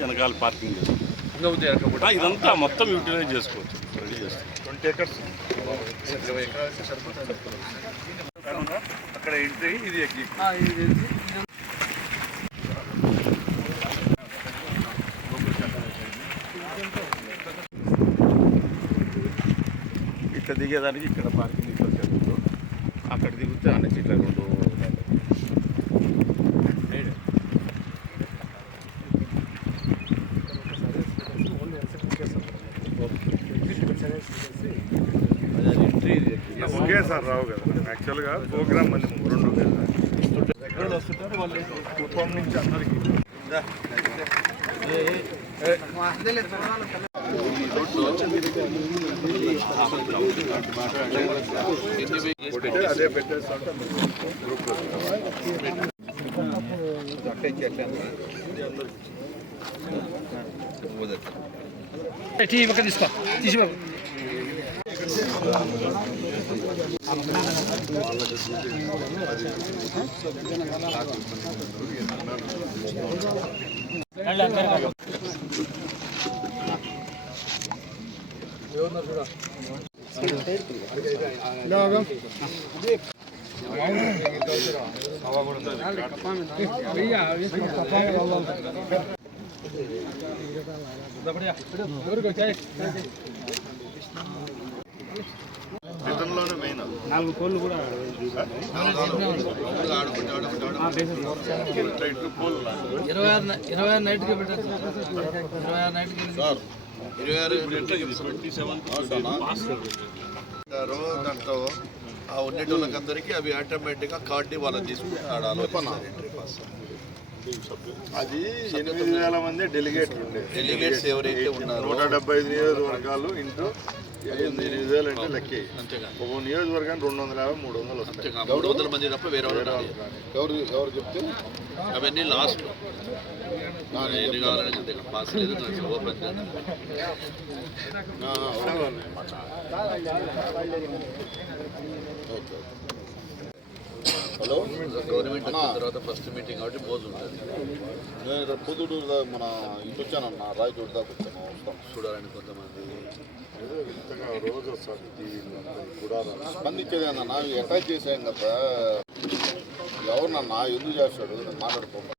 వెనకాల పార్కింగ్ ఇదంతా మొత్తం యూటిలైజ్ చేసుకోవచ్చు. రెడీ చేస్తాం 20 acres. 20 ఎకరాలు సరిపోతుంది. అక్కడ ఎంట్రీ ఇది ఎక్కి ఇక్కడ దిగేదానికి ఇక్కడ పార్కింగ్ ఇచ్చారు. అక్కడ దిగితే అన్ని ఇట్లా 2 ఒకేసారి రావు కదా. యాక్చువల్గా ప్రోగ్రామ్ మళ్ళీ 2 ఎక్కడ వస్తుంటారు వాళ్ళు కుప్పం నుంచి అందరికీ. అదే పెట్టేస్తుంటే గ్రూప్లో తీసుకో తీసి రిటర్న్లోనే మెయిన్ 4 కోళ్ళు కూడా 26 నైట్కి పెట్టారు. 26 నైట్కి 27 దాంట్లో ఆ ఉండేటోళ్ళకందరికీ అవి ఆటోమేటిక్గా కార్డు వాళ్ళని తీసుకుంటున్నాడు. అది 8,000 మంది డెలిగేట్స్ ఎవరైతే ఉన్నారో 175 నియోజకవర్గాలు ఇంటూ 8,000 అంటే లెక్కే. ఒక నియోజకవర్గానికి 250-300 వస్తాయి. 300 మంది తప్ప వేరే ఎవరు చెప్తే అవన్నీ లాస్ట్ ఎన్ని కావాలని పాస్ లేదు. ఓపెన్ హలో గవర్నమెంట్ వచ్చిన తర్వాత ఫస్ట్ మీటింగ్ కాబట్టి మోజు ఉంటుంది. నేను పొద్దుటూరు మన ఇంటి వచ్చానన్న రాయచోటు దాకా వచ్చాను. వస్తాం చూడాలని కొంతమంది రోజు వస్తాను. కూడా స్పందించేది అన్న అటాక్ చేసాం కదా. ఎవరినన్నా ఎందుకు చేస్తాడు మాట్లాడుకోండి.